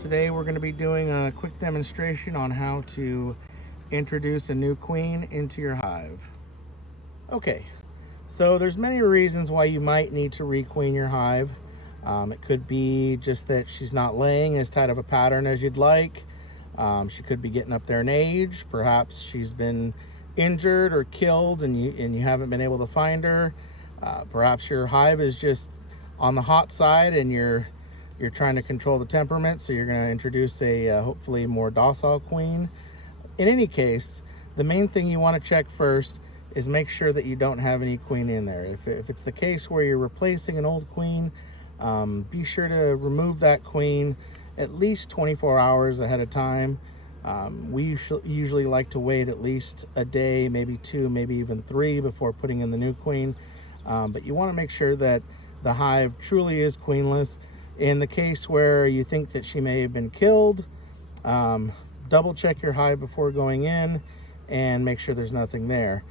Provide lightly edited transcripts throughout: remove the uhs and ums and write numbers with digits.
Today we're going to be doing a quick demonstration on how to introduce a new queen into your hive. Okay, so there's many reasons why you might need to requeen your hive. It could be just that she's not laying as tight of a pattern as you'd like. She could be getting up there in age. Perhaps she's been injured or killed and you haven't been able to find her. Perhaps your hive is just on the hot side and you're trying to control the temperament, so you're going to introduce a hopefully more docile queen. In any case, the main thing you want to check first is make sure that you don't have any queen in there. If it's the case where you're replacing an old queen, be sure to remove that queen at least 24 hours ahead of time. We usually like to wait at least a day, maybe 2, maybe even 3 before putting in the new queen. But you want to make sure that the hive truly is queenless. In the case where you think that she may have been killed, double check your hive before going in and make sure there's nothing there.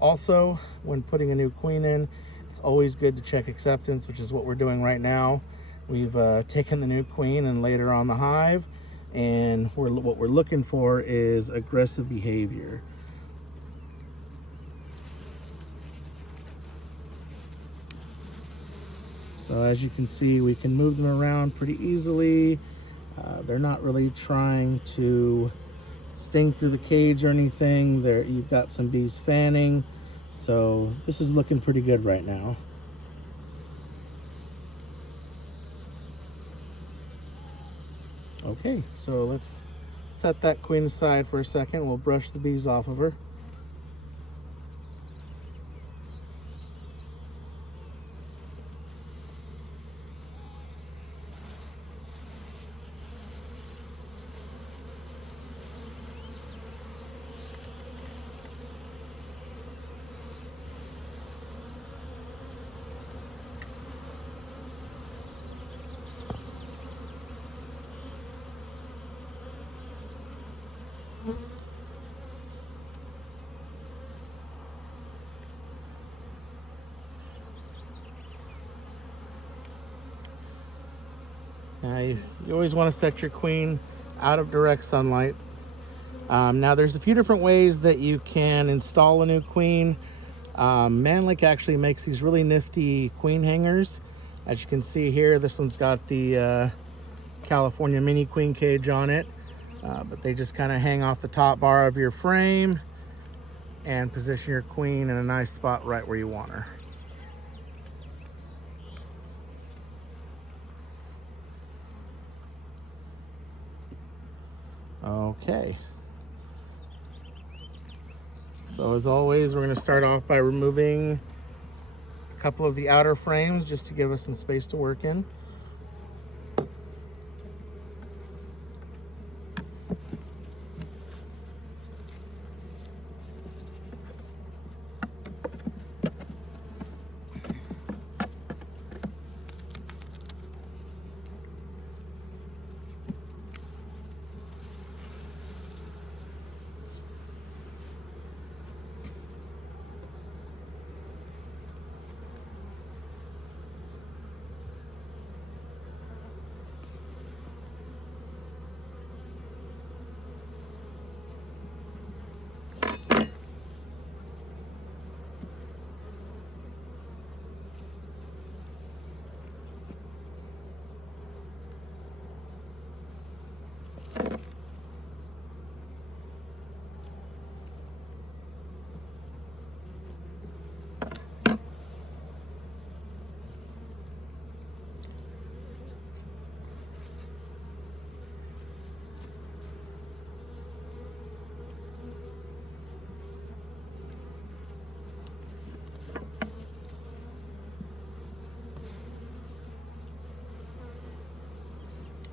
Also, when putting a new queen in, it's always good to check acceptance, which is what we're doing right now. We've taken the new queen and laid her on the hive, and what we're looking for is aggressive behavior. So as you can see, we can move them around pretty easily. They're not really trying to sting through the cage or anything. You've got some bees fanning, so this is looking pretty good right now. Okay, so let's set that queen aside for a second. We'll brush the bees off of her. Now you always want to set your queen out of direct sunlight. Now there's a few different ways that you can install a new queen. Manlik actually makes these really nifty queen hangers. As you can see here, this one's got the California mini queen cage on it, but they just kind of hang off the top bar of your frame and position your queen in a nice spot right where you want her. Okay. So as always, we're going to start off by removing a couple of the outer frames just to give us some space to work in.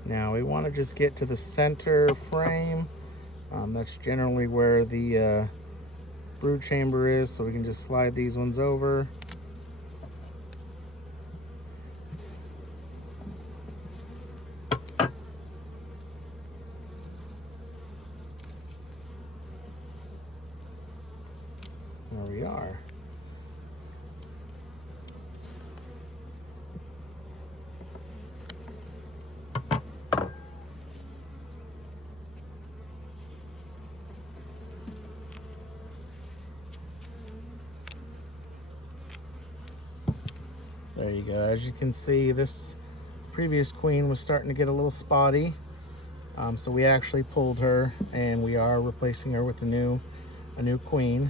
Now we want to just get to the center frame. That's generally where the brood chamber is, so we can just slide these ones over. There we are. There you go. As you can see, this previous queen was starting to get a little spotty. So we actually pulled her, and we are replacing her with a new queen.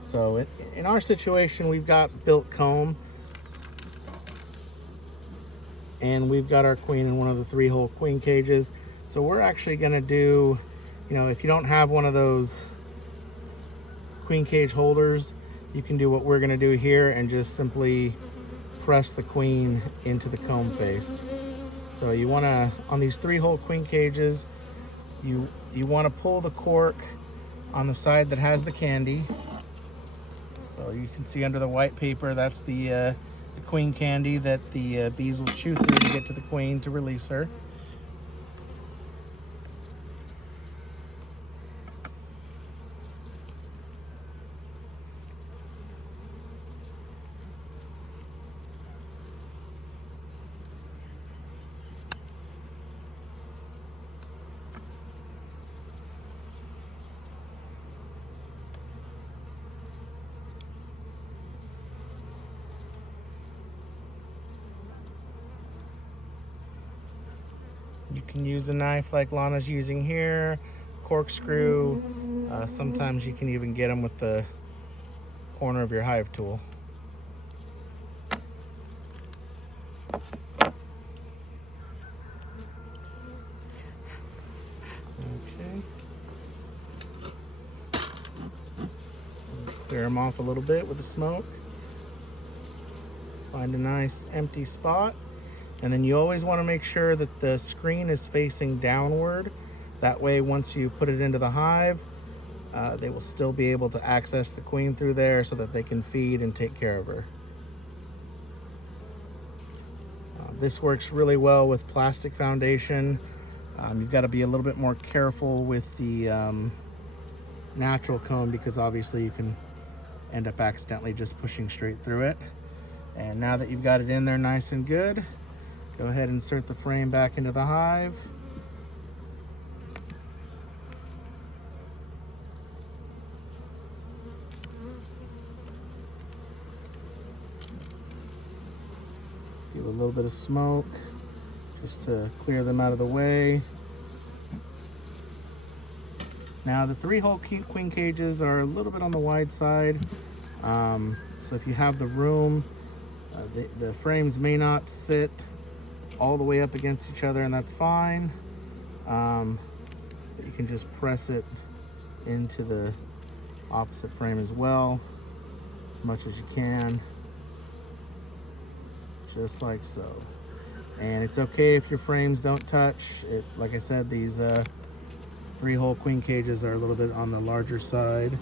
So in our situation, we've got built comb, and we've got our queen in one of the 3-hole queen cages. So we're actually going to do, if you don't have one of those queen cage holders, you can do what we're going to do here and just simply press the queen into the comb face. So you want to, on these 3-hole queen cages, you want to pull the cork on the side that has the candy. So you can see under the white paper, that's the queen candy that the bees will chew through to get to the queen to release her. You can use a knife like Lana's using here, corkscrew. Sometimes you can even get them with the corner of your hive tool. Okay. Clear them off a little bit with the smoke. Find a nice empty spot. And then you always want to make sure that the screen is facing downward. That way, once you put it into the hive, they will still be able to access the queen through there so that they can feed and take care of her. This works really well with plastic foundation. You've got to be a little bit more careful with the natural comb, because obviously you can end up accidentally just pushing straight through it. And now that you've got it in there nice and good, go ahead and insert the frame back into the hive. Give a little bit of smoke just to clear them out of the way. Now the 3-hole queen cages are a little bit on the wide side. So if you have the room, the frames may not sit all the way up against each other, and that's fine. But you can just press it into the opposite frame as well, as much as you can, just like so. And it's okay if your frames don't touch it. Like I said, these 3-hole queen cages are a little bit on the larger side.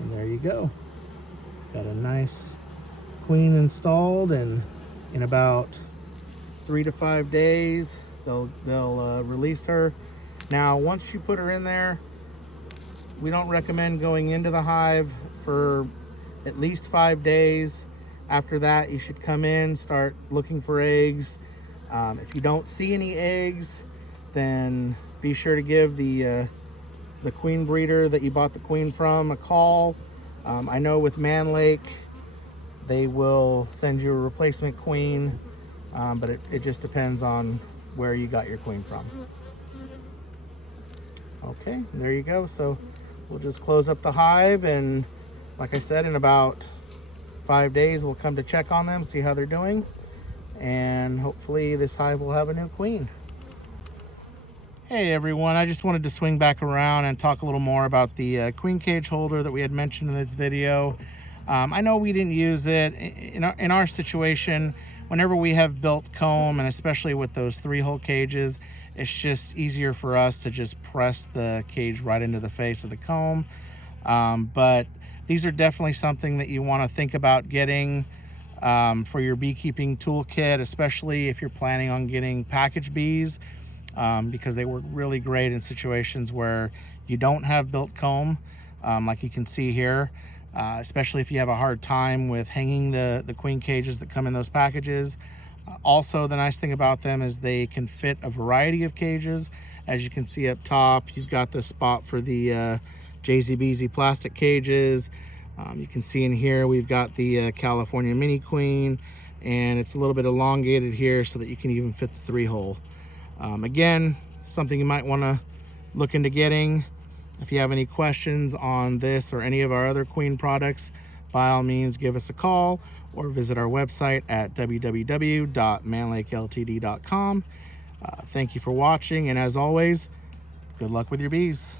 And there you go. Got a nice queen installed, and in about 3 to 5 days they'll release her. Now once you put her in there, we don't recommend going into the hive for at least 5 days. After that, you should come in, start looking for eggs. If you don't see any eggs, then be sure to give the queen breeder that you bought the queen from a call. I know with Man Lake, they will send you a replacement queen, but it just depends on where you got your queen from. Okay, there you go. So we'll just close up the hive, and like I said, in about 5 days we'll come to check on them, see how they're doing, and hopefully this hive will have a new queen. Hey everyone, I just wanted to swing back around and talk a little more about the queen cage holder that we had mentioned in this video. I know we didn't use it. In our situation, whenever we have built comb, and especially with those 3-hole cages, it's just easier for us to just press the cage right into the face of the comb. But these are definitely something that you want to think about getting for your beekeeping toolkit, especially if you're planning on getting package bees, because they work really great in situations where you don't have built comb, like you can see here. Especially if you have a hard time with hanging the queen cages that come in those packages. Also, the nice thing about them is they can fit a variety of cages. As you can see up top, you've got the spot for the JZBZ plastic cages. You can see in here we've got the California mini queen, and it's a little bit elongated here so that you can even fit the 3-hole. Again, something you might want to look into getting. If you have any questions on this or any of our other queen products, by all means give us a call or visit our website at www.manlakeltd.com. Thank you for watching, and as always, good luck with your bees.